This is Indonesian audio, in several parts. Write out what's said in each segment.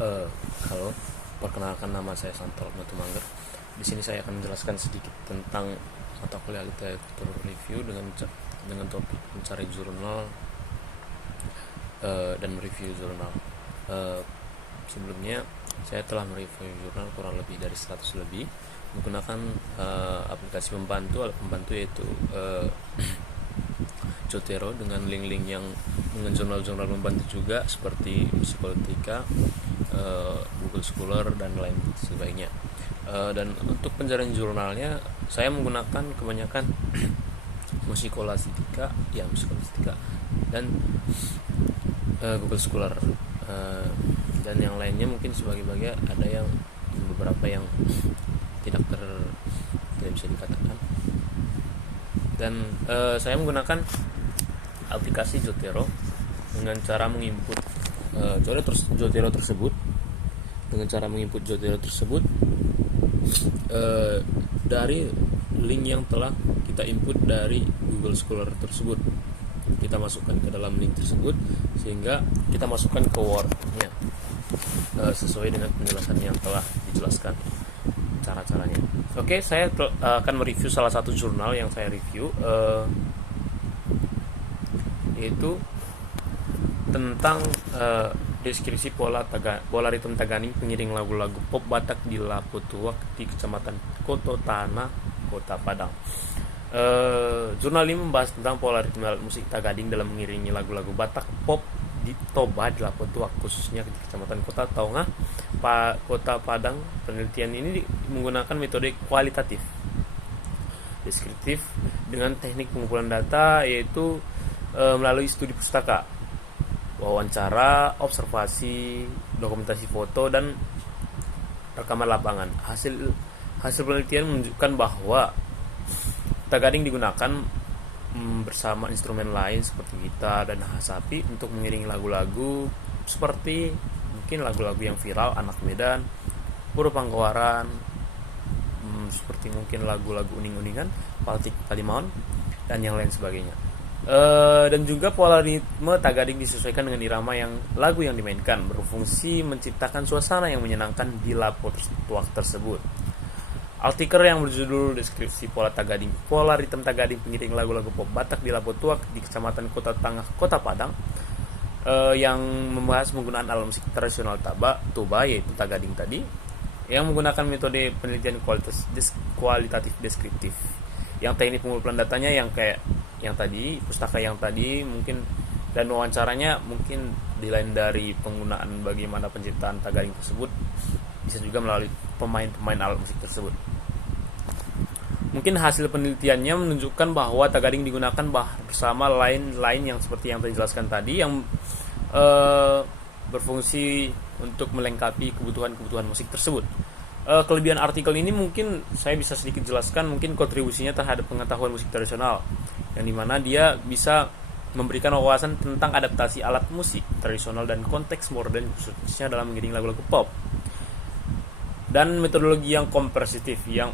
Eh, Halo, perkenalkan nama saya Santol Matumangger. Di sini saya akan menjelaskan sedikit tentang mata kuliah literatur review dengan topik mencari jurnal dan mereview jurnal. Eh, Sebelumnya saya telah mereview jurnal kurang lebih dari 100 lebih menggunakan aplikasi pembantu, alat pembantu yaitu Jotero dengan link-link yang dengan jurnal-jurnal membantu juga seperti Musicologytica, Google Scholar dan lain sebagainya. Dan untuk pencarian jurnalnya saya menggunakan kebanyakan Musicologytica dan Google Scholar. Dan yang lainnya mungkin sebagai-bagai ada yang beberapa yang tidak bisa dikatakan. Dan saya menggunakan aplikasi Jotero dengan cara menginput Jotero tersebut dari link yang telah kita input dari Google Scholar tersebut. Kita masukkan ke dalam link tersebut sehingga kita masukkan ke Word-nya sesuai dengan penjelasan yang telah dijelaskan cara-caranya. Oke, saya akan mereview salah satu jurnal yang saya review, yaitu tentang deskripsi pola ritme Taganing pengiring lagu-lagu pop Batak di Lapotuak di Kecamatan Koto Tanah, Kota Padang. Jurnal ini membahas tentang pola ritme alat musik Tagading dalam mengiringi lagu-lagu Batak pop di Toba di Lapotuak, khususnya di Kecamatan Kota Taungah, Kota Padang. Penelitian ini menggunakan metode kualitatif deskriptif dengan teknik pengumpulan data, yaitu melalui studi pustaka, wawancara, observasi, dokumentasi foto, dan rekaman lapangan. Hasil penelitian menunjukkan bahwa Tagading digunakan bersama instrumen lain seperti gitar dan hasapi untuk mengiringi lagu-lagu seperti mungkin lagu-lagu yang viral anak Medan, Puro Pangkawaran, seperti mungkin lagu-lagu uning-uningan, Paltik Palimaon, dan yang lain sebagainya. Dan juga pola ritme Tagading disesuaikan dengan irama yang lagu yang dimainkan, berfungsi menciptakan suasana yang menyenangkan di Lapotuak tersebut. Artikel yang berjudul deskripsi pola ritme Tagading pengiring lagu-lagu pop Batak di Lapotuak di Kecamatan Kota Tangah, Kota Padang, yang membahas penggunaan alat musik tradisional Toba yaitu Tagading tadi, yang menggunakan metode penelitian kualitatif deskriptif. Yang teknik pengumpulan datanya yang kayak yang tadi, pustaka yang tadi mungkin, dan wawancaranya mungkin dilain dari penggunaan bagaimana penciptaan Tagading tersebut, bisa juga melalui pemain-pemain alat musik tersebut. Mungkin hasil penelitiannya menunjukkan bahwa Tagading digunakan bersama lain-lain yang seperti yang dijelaskan tadi, yang berfungsi untuk melengkapi kebutuhan musik tersebut. Kelebihan artikel ini mungkin saya bisa sedikit jelaskan, mungkin kontribusinya terhadap pengetahuan musik tradisional, yang dimana dia bisa memberikan wawasan tentang adaptasi alat musik tradisional dan konteks modern, khususnya dalam mengiringi lagu-lagu pop, dan metodologi yang komprehensif ya.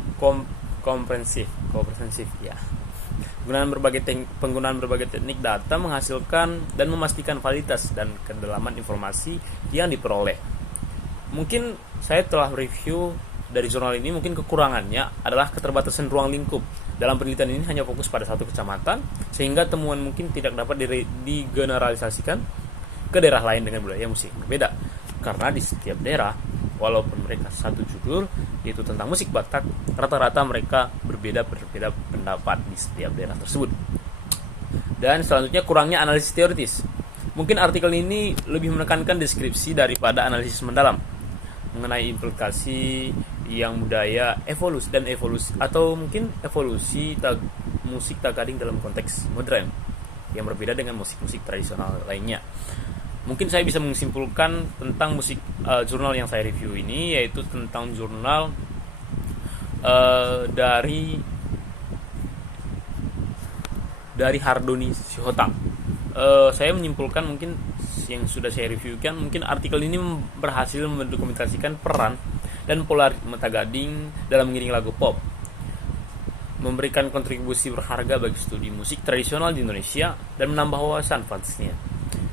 Penggunaan berbagai teknik data menghasilkan dan memastikan validitas dan kedalaman informasi yang diperoleh. Mungkin saya telah review dari jurnal ini, mungkin kekurangannya adalah keterbatasan ruang lingkup. Dalam penelitian ini hanya fokus pada satu kecamatan, sehingga temuan mungkin tidak dapat digeneralisasikan ke daerah lain dengan budaya musik berbeda. Karena di setiap daerah, walaupun mereka satu judul yaitu tentang musik Batak, rata-rata mereka berbeda pendapat di setiap daerah tersebut. Dan selanjutnya, kurangnya analisis teoritis. Mungkin artikel ini lebih menekankan deskripsi daripada analisis mendalam mengenai implikasi yang budaya evolusi atau mungkin evolusi musik Tagading dalam konteks modern yang berbeda dengan musik-musik tradisional lainnya. Mungkin saya bisa menyimpulkan tentang jurnal yang saya review ini, yaitu tentang jurnal dari Hardoni Sihotang. Saya menyimpulkan mungkin yang sudah saya reviewkan, mungkin artikel ini berhasil mendokumentasikan peran dan pola ritme Tagading dalam mengiringi lagu pop, memberikan kontribusi berharga bagi studi musik tradisional di Indonesia, dan menambah wawasan fantasnya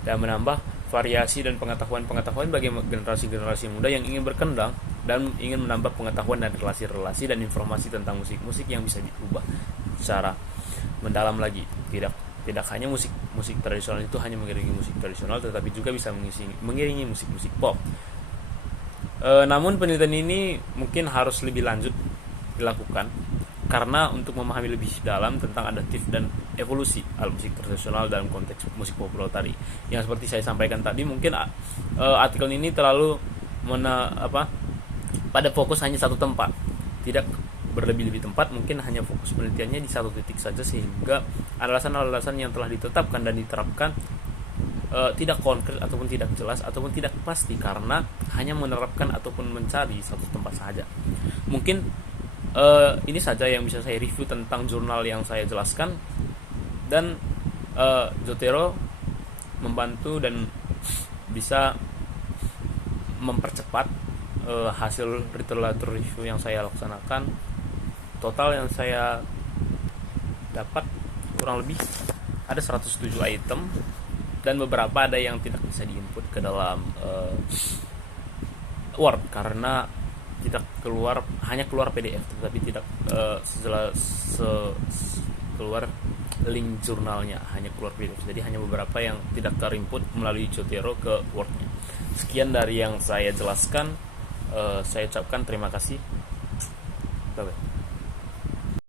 dan menambah variasi dan pengetahuan bagi generasi-generasi muda yang ingin berkembang dan ingin menambah pengetahuan dan relasi-relasi dan informasi tentang musik-musik yang bisa diubah secara mendalam lagi. Tidak hanya musik tradisional itu hanya mengiringi musik tradisional, tetapi juga bisa mengiringi musik-musik pop. Namun penelitian ini mungkin harus lebih lanjut dilakukan, karena untuk memahami lebih dalam tentang adaptif dan evolusi alat musik tradisional dalam konteks musik populer tadi, yang seperti saya sampaikan tadi, mungkin artikel ini terlalu pada fokus hanya satu tempat, tidak berlebih-lebih tempat, mungkin hanya fokus penelitiannya di satu titik saja, sehingga alasan-alasan yang telah ditetapkan dan diterapkan tidak konkret ataupun tidak jelas ataupun tidak pasti, karena hanya menerapkan ataupun mencari satu tempat saja. Mungkin ini saja yang bisa saya review tentang jurnal yang saya jelaskan, dan Zotero membantu dan bisa mempercepat hasil literatur review yang saya laksanakan. Total yang saya dapat kurang lebih ada 107 item, dan beberapa ada yang tidak bisa diinput ke dalam Word karena tidak hanya keluar PDF, tetapi tidak keluar link jurnalnya, hanya keluar PDF. Jadi hanya beberapa yang tidak terinput melalui Zotero ke Word-nya. Sekian dari yang saya jelaskan. Saya ucapkan terima kasih.